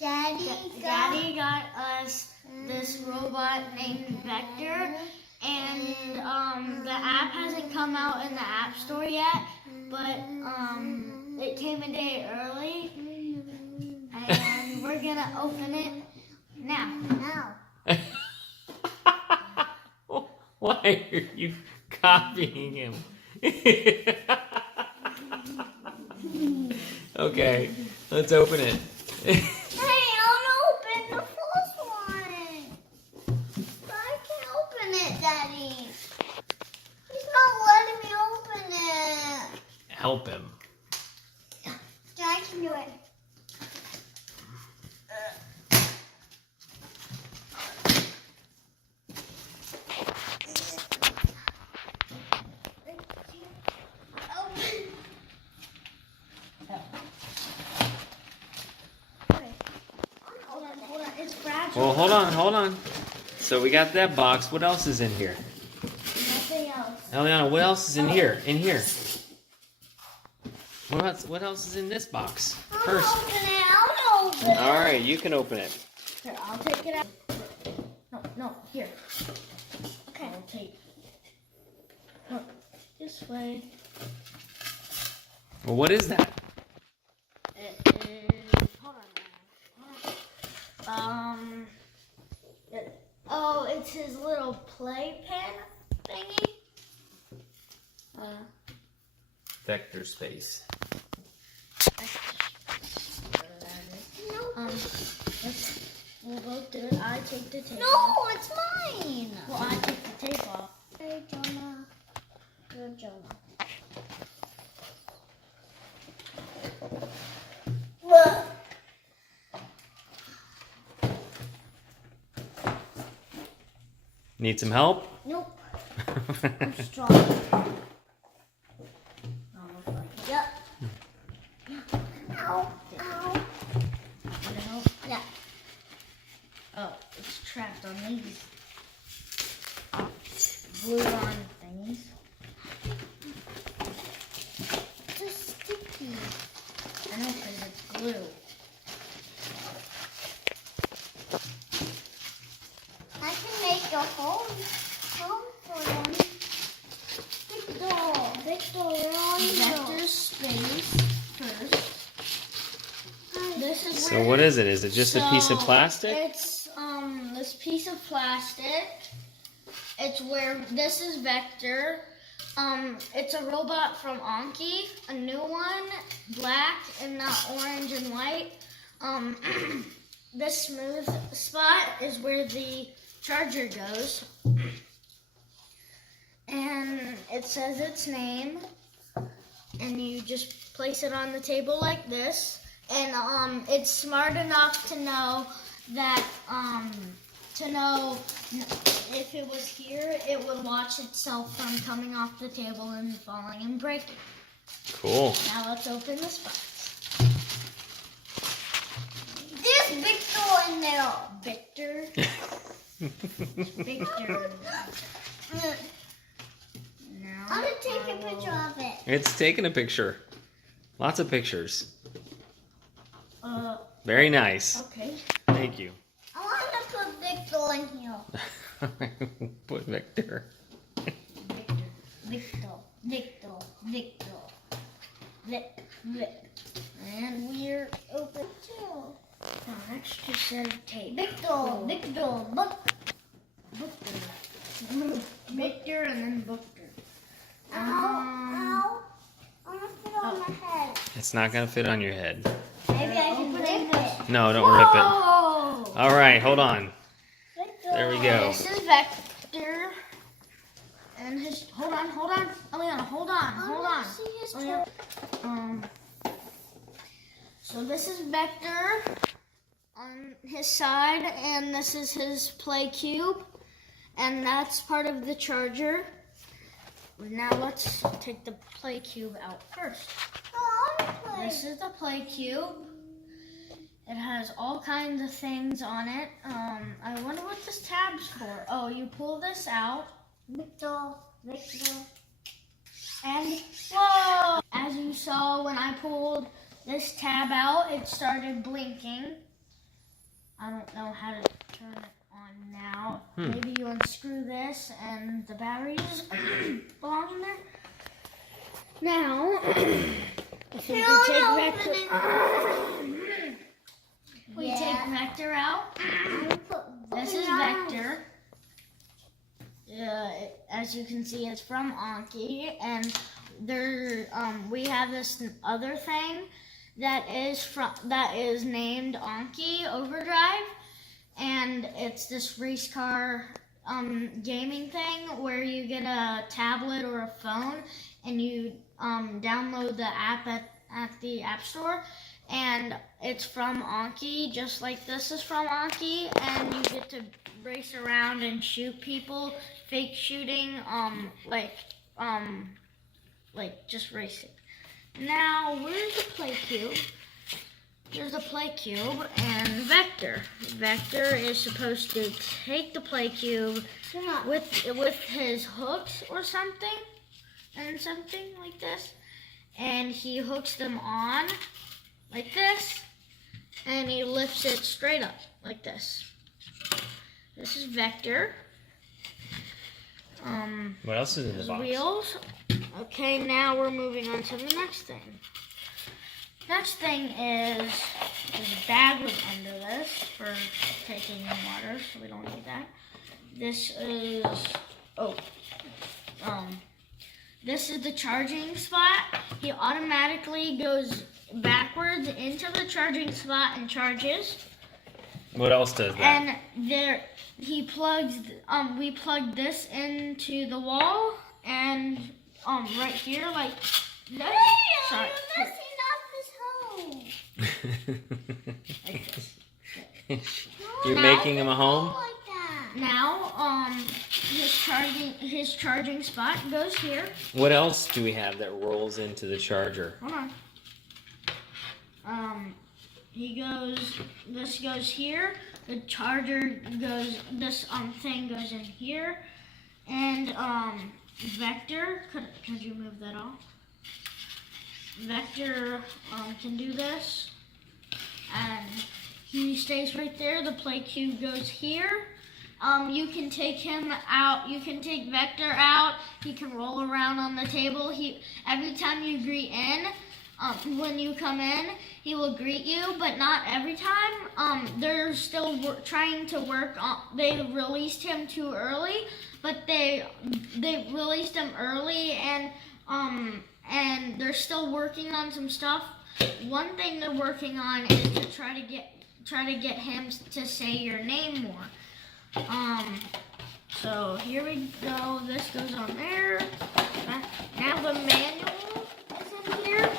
Daddy got us this robot named Vector, and the app hasn't come out in the App Store yet, but it came a day early, and we're gonna open it now. Why are you copying him? Okay, let's open it. Hey, I'll open the first one. But I can't open it, Daddy. He's not letting me open it. Help him. I can do it. Well, hold on. So we got that box. What else is in here? Nothing else. Elliana, what else is in here? What else is in this box? First. I'll open it. All right, you can open it. Here, I'll take it out. No, here. Okay. I'll take. No, this way. Well, what is that? It is. Hold on. It's his little playpen thingy. Vector space. We'll go through it. I take the tape off. No, it's mine. Well, I take the tape off. Hey, Jonah. Good Jonah. Need some help? Nope. I'm strong. Yep. Ow. Yeah. Oh, it's trapped on these glue-on things. It's sticky. I know, because it's glue. I can make a home for them. Victor, you're on Vector space first. This is So what is it? Is it just a piece of plastic? It's this piece of plastic. It's where this is Vector. It's a robot from Anki, a new one, black and not orange and white. This smooth spot is where the charger goes. And it says its name. And you just place it on the table like this. And it's smart enough to know that if it was here, it would watch itself from coming off the table and falling and breaking. Cool. Now let's open this box. There's Victor in there. Victor. Victor. Now I'm gonna take a picture of it. It's taking a picture. Lots of pictures. Very nice. Okay. Thank you. I want to put Victor in here. Put Vector. Victor. And we're open too. An extra set of tape. Victor, look. Victor and then Victor. Ow. I want to fit on my head. It's not going to fit on your head. Maybe I can rip it. No, don't rip it. All right, hold on. There we go. This is Vector. And his, hold on. Elliana, hold on. So this is Vector on his side, and this is his play cube. And that's part of the charger. Now let's take the play cube out first. This is the play cube. It has all kinds of things on it. I wonder what this tab's for. Oh, you pull this out. Victor. And whoa! As you saw when I pulled this tab out, it started blinking. I don't know how to turn it on now. Maybe you unscrew this and the batteries belong in there. Now, if we take Vector out. This is Vector. As you can see, it's from Anki, and we have this other thing that is named Anki Overdrive, and it's this race car gaming thing where you get a tablet or a phone and you download the app at the App Store, and it's from Anki, just like this is from Anki, and you get to race around and shoot people, fake shooting, like just racing. Now, where's the play cube? There's the play cube and Vector. Vector is supposed to take the play cube with his hooks or something, and something like this, and he hooks them on like this, and he lifts it straight up like this. This is Vector. What else is in the box? Wheels. Okay, now we're moving on to the next thing. Next thing is there's a bag with under this for taking in water, so we don't need that. This is this is the charging spot. He automatically goes backwards into the charging spot and charges. What else does that? And we plugged this into the wall and right here like this. Sorry. You're messing up this home. Like this. You're making him a home? Like that. Now his charging spot goes here. What else do we have that rolls into the charger? Hold on. This goes here. The charger goes, this thing goes in here. And Vector, could you move that off? Vector can do this. And he stays right there. The play cube goes here. You can take him out. You can take Vector out. He can roll around on the table. Every time you greet in, when you come in, he will greet you, but not every time. They're still trying to work on. They released him too early, but they released him early, and they're still working on some stuff. One thing they're working on is to try to get him to say your name more. So here we go. This goes on there. Now the manual is in here.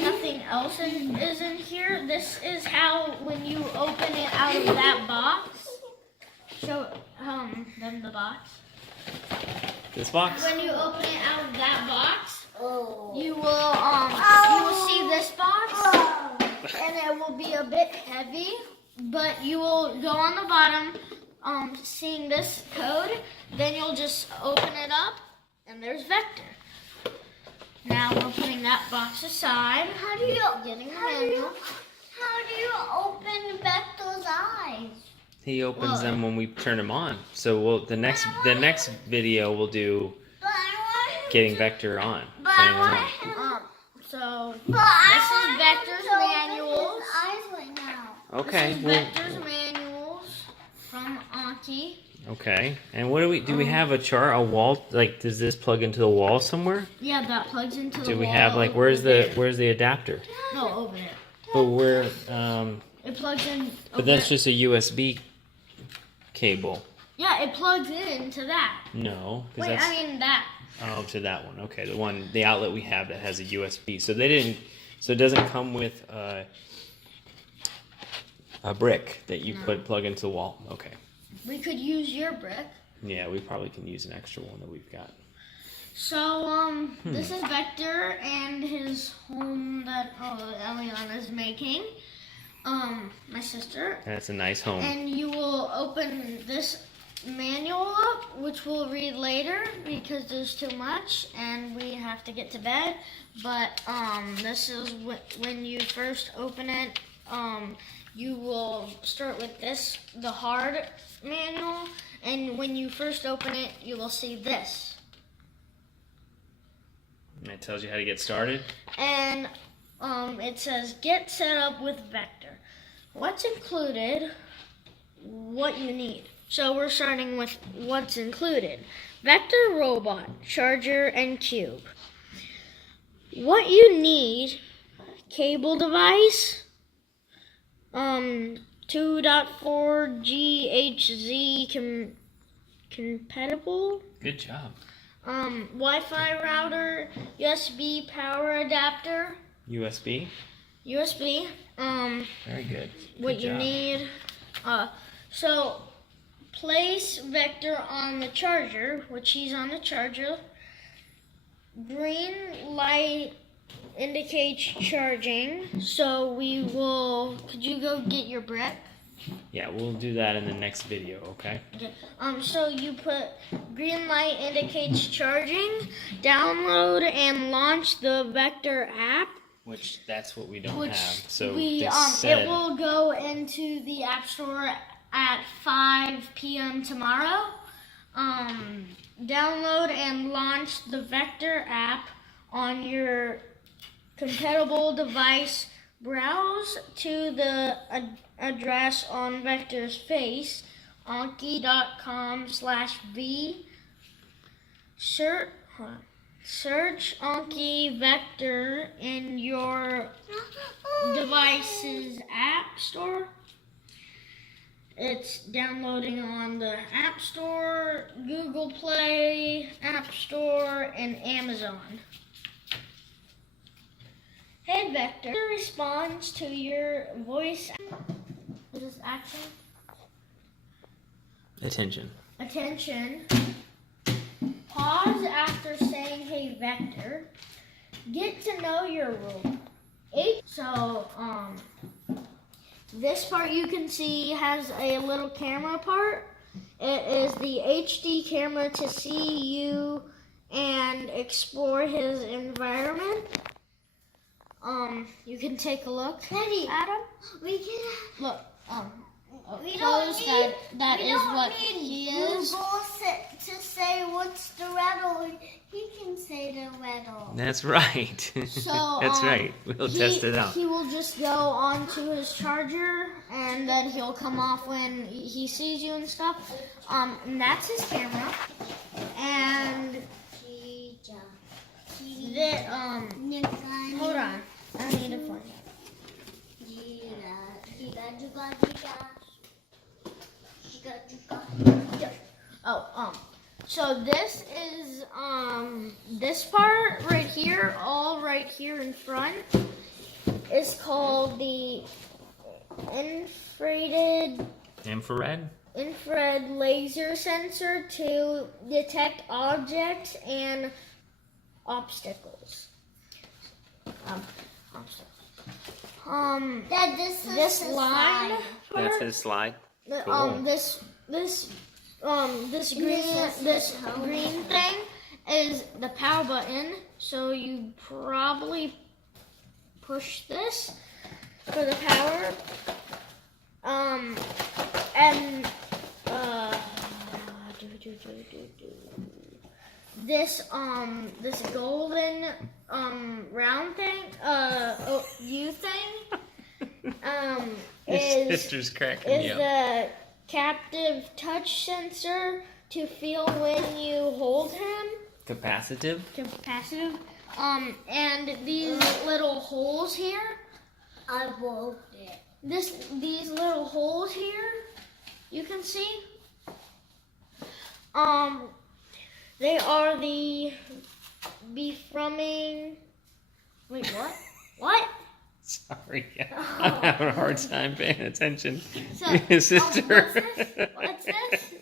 Nothing else is in here. This is how, when you open it out of that box, show them the box. This box? When you open it out of that box, you will see this box, and it will be a bit heavy, but you will go on the bottom, seeing this code, then you'll just open it up, and there's Vector. Now we're putting that box aside. How do you open Vector's eyes? He opens them when we turn him on. So the next video we'll do getting Vector on. So this is Vector's manuals. Okay. This is Vector's manuals from Anki. Okay. And what do we have a wall? Like, does this plug into the wall somewhere? Yeah, that plugs into the wall. Do we have where's the adapter? No, over there. But where it plugs in. But that's just a USB cable. Yeah, it plugs into that. No. Wait, I mean that. Oh, to that one. Okay, the outlet we have that has a USB. So it doesn't come with a brick that you plug into the wall. Okay. We could use your brick. Yeah, we probably can use an extra one that we've got. So, this is Vector and his home that Elliana is making. My sister. That's a nice home. And you will open this manual up, which we'll read later because there's too much and we have to get to bed. But this is when you first open it. you will start with this, the hard manual, and when you first open it, you will see this. And it tells you how to get started. And it says, get set up with Vector. What's included, what you need. So we're starting with what's included. Vector robot, charger, and cube. What you need, cable device, 2.4 GHz compatible. Good job. Wi-Fi router, USB power adapter. USB. Very good. What Good you job. need. So place Vector on the charger, which he's on the charger. Green light indicates charging. So we will. Could you go get your brick? Yeah, we'll do that in the next video, okay? Okay. So you put green light indicates charging. Download and launch the Vector app. Which that's what we don't Which have. So we they said, it will go into the App Store at 5 p.m. tomorrow. Download and launch the Vector app on your compatible device. Browse to the address on Vector's face, anki.com/v. Search Anki Vector in your device's app store. It's downloading on the App Store, Google Play, App Store, and Amazon. Hey Vector responds to your voice. Is this action? attention. Attention. Pause after saying hey Vector. Get to know your room. So, this part you can see has a little camera part. It is the HD camera to see you and explore his environment. You can take a look Daddy, at him. we can. Look, We don't pose need. that we is don't what need he Google is. to say what's the riddle. He can say the riddle. That's right. So, That's right. We'll test it out. He will just go onto his charger, and then he'll come off when he sees you and stuff. And that's his camera. And hold on, I need to find it. So this is this part right here, all right here in front, is called the infrared laser sensor to detect objects and obstacles. Dad, this is This the line slide. part, That's his slide. Cool. this green thing is the power button. So you probably push this for the power. This golden round thing, U thing, Your is sister's cracking me is up. the captive touch sensor to feel when you hold him. Capacitive? Capacitive. And these little holes here. I broke it. These little holes here, you can see. They are the befrumbing. Wait, what? What? Sorry. I'm having a hard time paying attention. So, Your sister. What's this?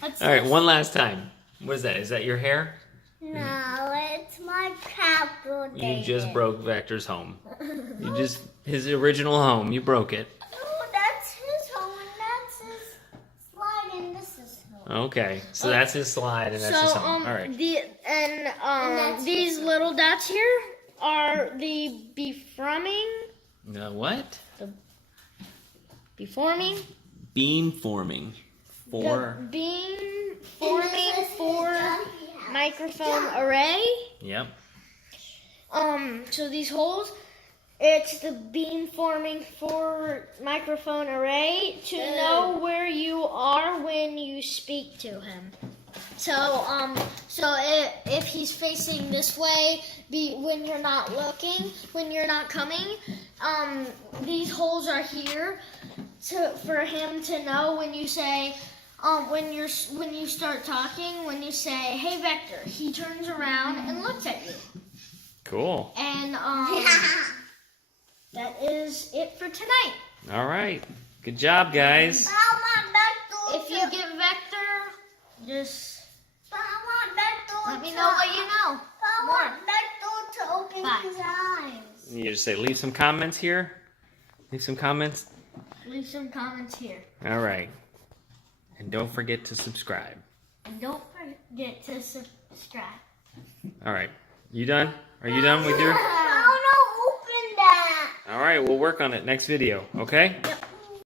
What's All right, this? one last time. What is that? Is that your hair? No, it's my capital. You just broke Vector's home. His original home. You broke it. Oh, that's his home, and that's his slide, and this is home. Okay, so that's his slide and that's his home. All right. These little dots here are the befrumbing What? Beforming. Beam forming. The beam forming for microphone array. Yep. So these holes, it's the beam forming for microphone array to know where you are when you speak to him. So, if he's facing this way, when you're not looking, when you're not coming, these holes are here for him to know when you say, when you start talking, when you say, "Hey Vector," he turns around and looks at you. Cool. And that is it for tonight. All right. Good job, guys. But I want Vector. If you get Vector, just But I want Vector. let me know what you know. But I want Vector to open Bye. his eyes. You just say, leave some comments here. Leave some comments. Leave some comments here. All right. And don't forget to subscribe. And don't forget to subscribe. All right. You done? Are you done with your? I don't open that. All right. We'll work on it next video. Okay? Yep.